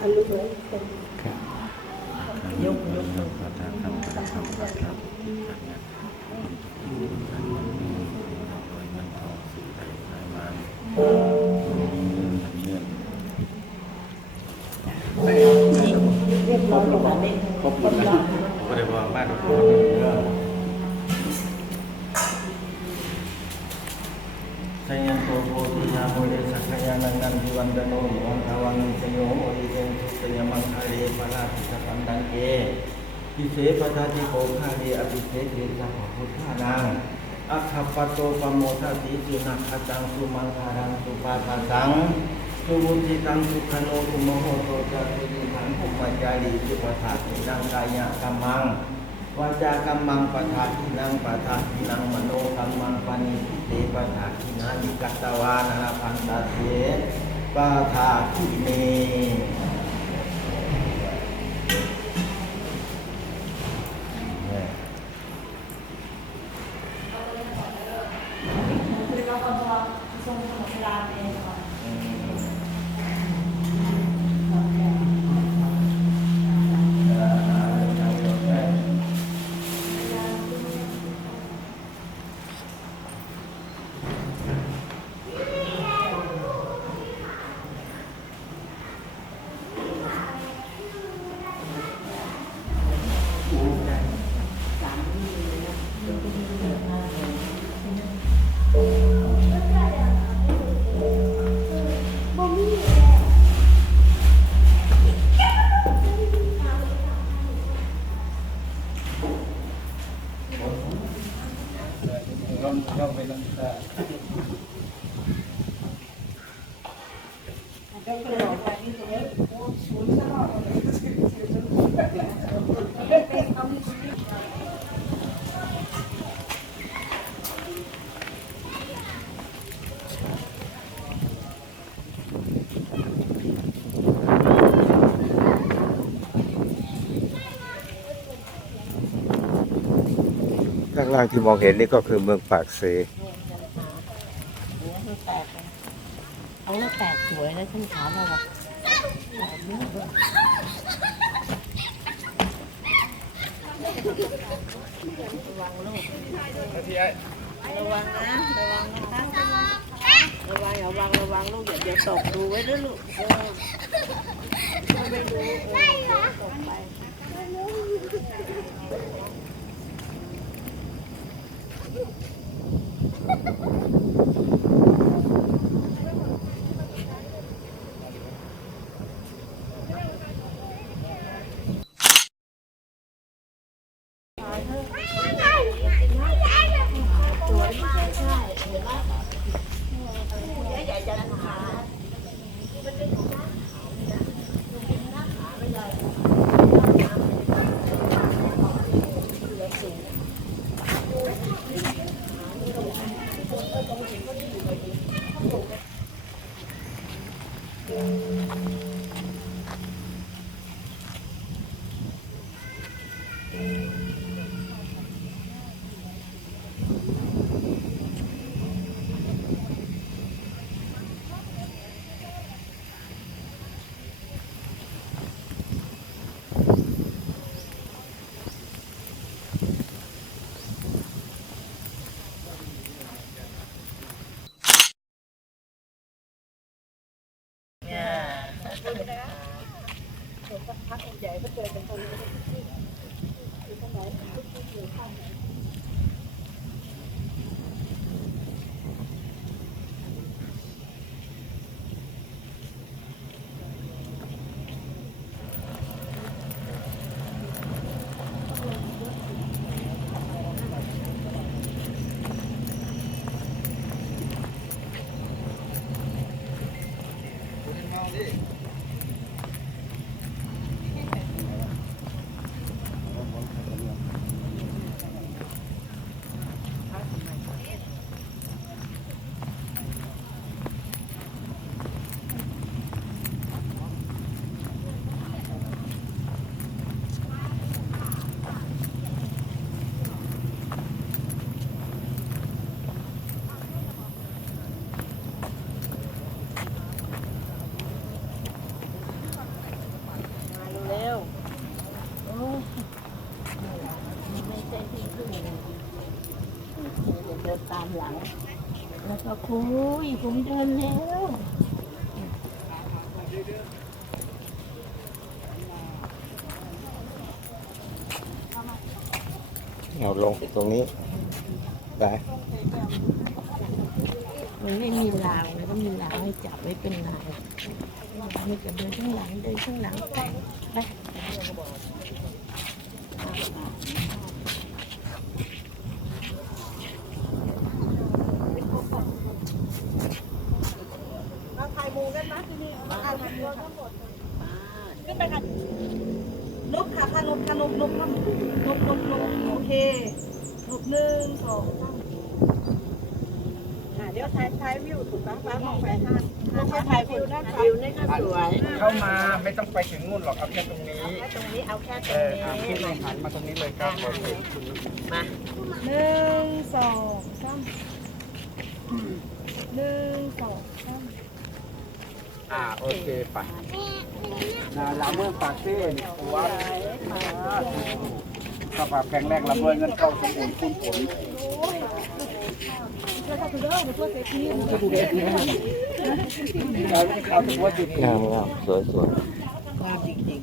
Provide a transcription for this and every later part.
อันลูกเลยยกเรียบร้อยประมาณนี้ครบแล้วก็ได้ว่าบ้านเราสัญญาโตโพธิยาโมเดสักยานังนันทิวันดโนมังคาวังสโยโมอิเตสุตยมังคาเรปราภิสัพพันดังเกพิเศษปทาธิโกคาเรอภิเศษเดชะพุทธานังอัคขปโตปโมทัสสิสินักขจังสุมังคารังสุปาทาสังสุวุติตังสุขโนตุโมโหโตจัตุริขันภูมิจารีจิวัฏฐานินังกายะกัมมังวาจากัมมังปะทาทินังปะทาทินังมโนกัมมังปณิทิเตปะทาทินานิกัตตวานาพันตาเถปะทาทิเมเราไปแล้วข้างล่างที่มองเห็นนี่ก็คือเมืองปากเซเอาแล้วแตกสวยแล้วฉันถามเราว่า ระวังนะระวังลูกอย่าตกดูไว้ด้วยลูกไม่รู้ตกไปเร็วโอ้ไม่ใช่ที่พึ่งเดินตามหลังแล้วก็คุยผมเดินแล้ว เอาลงตรงนี้ได้ มันไม่มีราวมันก็มีราวให้จับไว้เป็นราวไม่จะเดินข้างหลังไปไปถ่ายมูกันนะที่นี่ถ่ายมูทั้งหมดขึ้นไปกันนกค่ะพานกค่ะนกโอเคนก1 2 3เดี๋ยวถ่ายวิวถูกปะป้ามองไปถ่ายวิวนะคะวิวนี่ก็สวย เข้ามาไม่ต้องไปถึงนู่นหรอกเอาแค่ตรงนี้ แค่ตรงนี้เอาแค่ตรงนี้ ที่ในหันมาตรงนี้เลยครับโอเค มา1 2 3 1 2 3 โอเคไปนาลาเมืองปากเส้นวัดสภาพแข็งแรงระเบิดเงินเข้าสมบูรณ์คุณผลเอาตัวจริง งามสวย ความจริง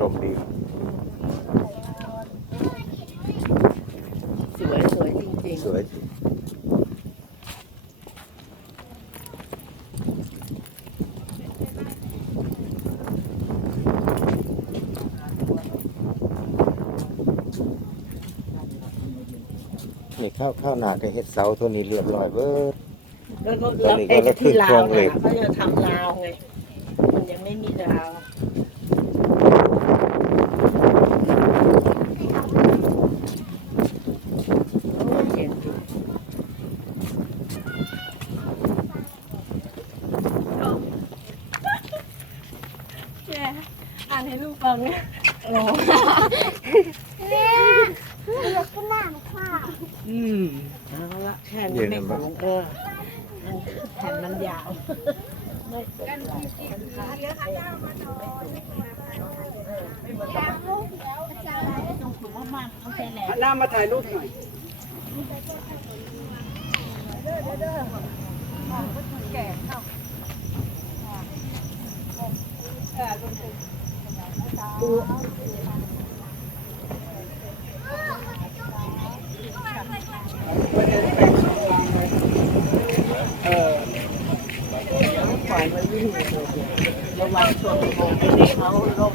ลมดี สวยจริง สวยจริงนี่ข้าวหนากับเห็ดเสาตัวนี้เรียบร้อยเบิด แล้วก็เราที่ลาวเนี่ยเขาจะทำลาวไงมันยังไม่มีลาวเห็นอ่านให้ลูกฟังเนี่ย เอาละแขนมันไม่สูงแขนมันยาวหน้ามาถ่ายรูปหน่อยปล่อยมันวิ่งระวังชนโบกนี้เขาลง